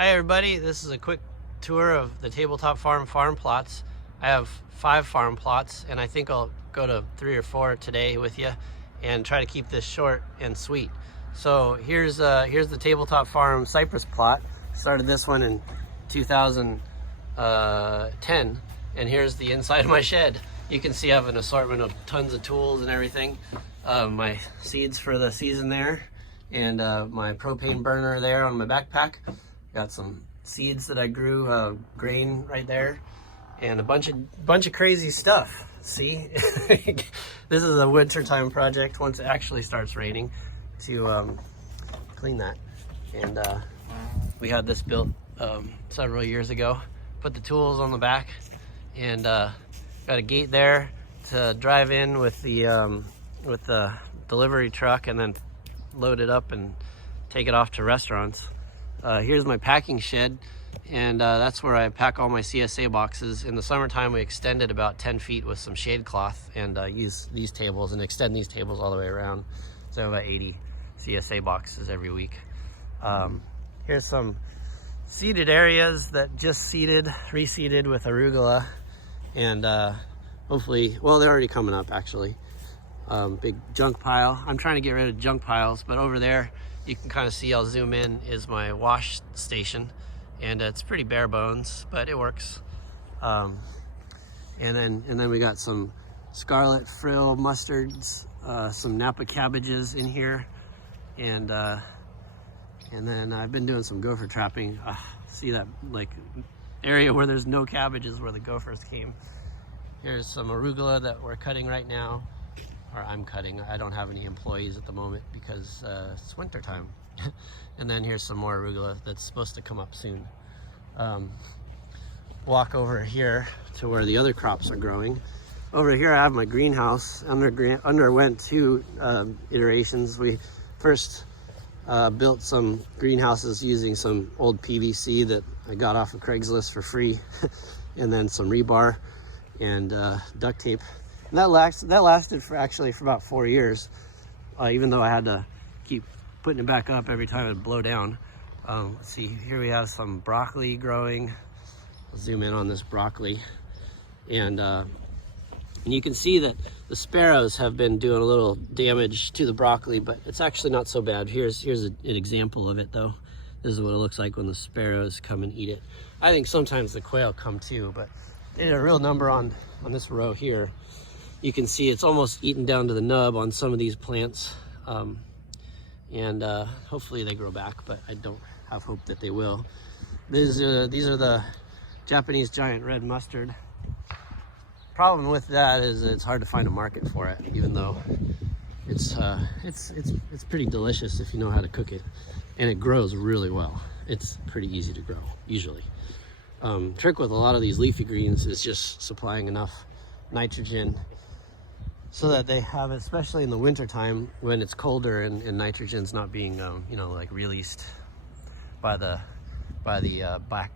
Hi everybody, this is a quick tour of the Tabletop Farm farm plots. I have 5 farm plots and I think I'll go to 3 or 4 today with you and try to keep this short and sweet. So here's the Tabletop Farm cypress plot. Started this one in 2010 and here's the inside of my shed. You can see I have an assortment of tons of tools and everything. My seeds for the season there, and my propane burner there on my backpack. Got some seeds that I grew, grain right there, and a bunch of crazy stuff. See, this is a wintertime project once it actually starts raining to clean that. And we had this built several years ago. Put the tools on the back, and got a gate there to drive in with the delivery truck, and then load it up and take it off to restaurants. Here's my packing shed, and that's where I pack all my CSA boxes. In the summertime, we extend it about 10 feet with some shade cloth and use these tables and extend these tables all the way around. So about 80 CSA boxes every week. Here's some seeded areas that just reseeded with arugula, and hopefully, well, they're already coming up actually. Big junk pile. I'm trying to get rid of junk piles, but over there you can kind of see, I'll zoom in, is my wash station, and it's pretty bare bones, but it works. And then we got some scarlet frill mustards, some Napa cabbages in here, and then I've been doing some gopher trapping. See that like area where there's no cabbages where the gophers came. Here's some arugula that we're cutting right now. Or I'm cutting. I don't have any employees at the moment because it's winter time. And then here's some more arugula that's supposed to come up soon. Walk over here to where the other crops are growing. Over here I have my greenhouse. Underwent 2 iterations. We first built some greenhouses using some old PVC that I got off of Craigslist for free, and then some rebar and duct tape. And that lasted for about 4 years, even though I had to keep putting it back up every time it would blow down. Let's see, here we have some broccoli growing. I'll zoom in on this broccoli. And you can see that the sparrows have been doing a little damage to the broccoli, but it's actually not so bad. Here's an example of it though. This is what it looks like when the sparrows come and eat it. I think sometimes the quail come too, but they did a real number on this row here. You can see it's almost eaten down to the nub on some of these plants. And hopefully they grow back, but I don't have hope that they will. These are the Japanese giant red mustard. Problem with that is it's hard to find a market for it, even though it's pretty delicious if you know how to cook it. And it grows really well. It's pretty easy to grow, usually. Trick with a lot of these leafy greens is just supplying enough nitrogen so that they have, especially in the winter time when it's colder and nitrogen's not being like released by the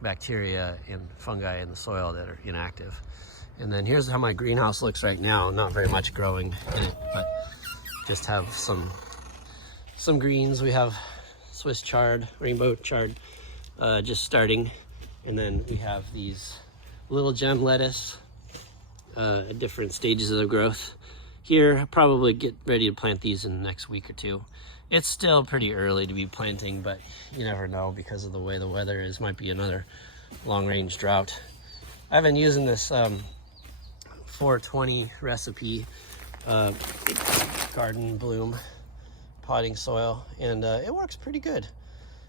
bacteria and fungi in the soil that are inactive. And then here's how my greenhouse looks right now. Not very much growing in it, but just have some greens. We have Swiss chard, rainbow chard, just starting, and then we have these little gem lettuce at different stages of the growth. Here, I'll probably get ready to plant these in the next week or 2. It's still pretty early to be planting, but you never know because of the way the weather is. Might be another long-range drought. I've been using this 420 recipe garden bloom potting soil, and it works pretty good.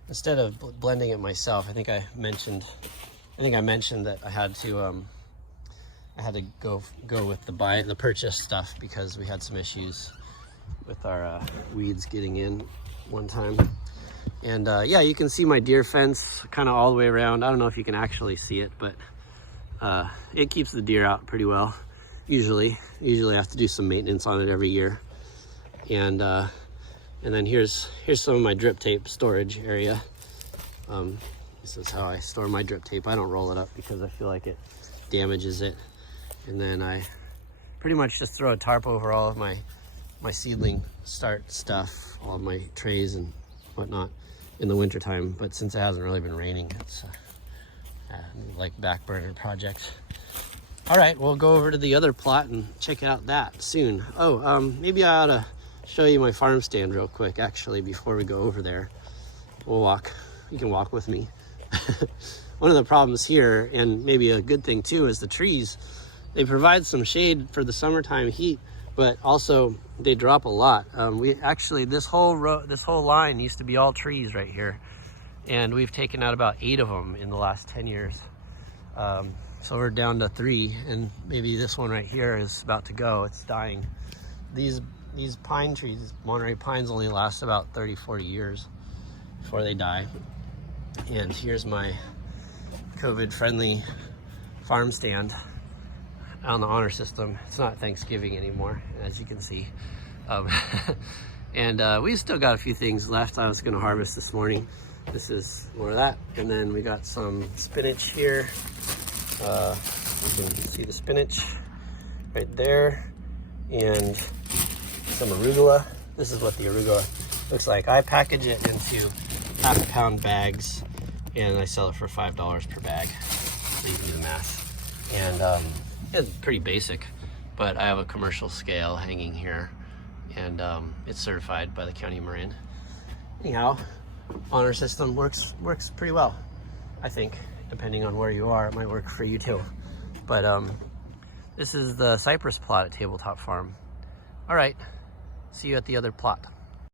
Instead of blending it myself, I think I mentioned that I had to go with the purchase stuff because we had some issues with our weeds getting in one time. And yeah, you can see my deer fence kind of all the way around. I don't know if you can actually see it, but it keeps the deer out pretty well. Usually I have to do some maintenance on it every year. And then here's some of my drip tape storage area. This is how I store my drip tape. I don't roll it up because I feel like it damages it. And then I pretty much just throw a tarp over all of my seedling start stuff, all my trays and whatnot. in the wintertime, but since it hasn't really been raining, it's like back burner projects. All right, we'll go over to the other plot and check out that soon. Oh, maybe I ought to show you my farm stand real quick, actually, before we go over there. We'll walk. You can walk with me. One of the problems here, and maybe a good thing too, is the trees. They provide some shade for the summertime heat, but also they drop a lot. We actually, this whole line used to be all trees right here, and we've taken out about 8 of them in the last 10 years. So we're down to 3, and maybe this one right here is about to go. It's dying. These pine trees, Monterey pines, only last about 30-40 years before they die. And here's my COVID-friendly farm stand on the honor system. It's not Thanksgiving anymore, as you can see. And we still got a few things left I was gonna harvest this morning. This is more of that. And then we got some spinach here. You can see the spinach right there, and some arugula. This is what the arugula looks like. I package it into half-pound bags, and I sell it for $5 per bag, so you can do the math. And it's pretty basic, but I have a commercial scale hanging here, and it's certified by the County of Marin. Anyhow, honor system works pretty well, I think. Depending on where you are, it might work for you too. But this is the cypress plot at Tabletop Farm. All right, see you at the other plot.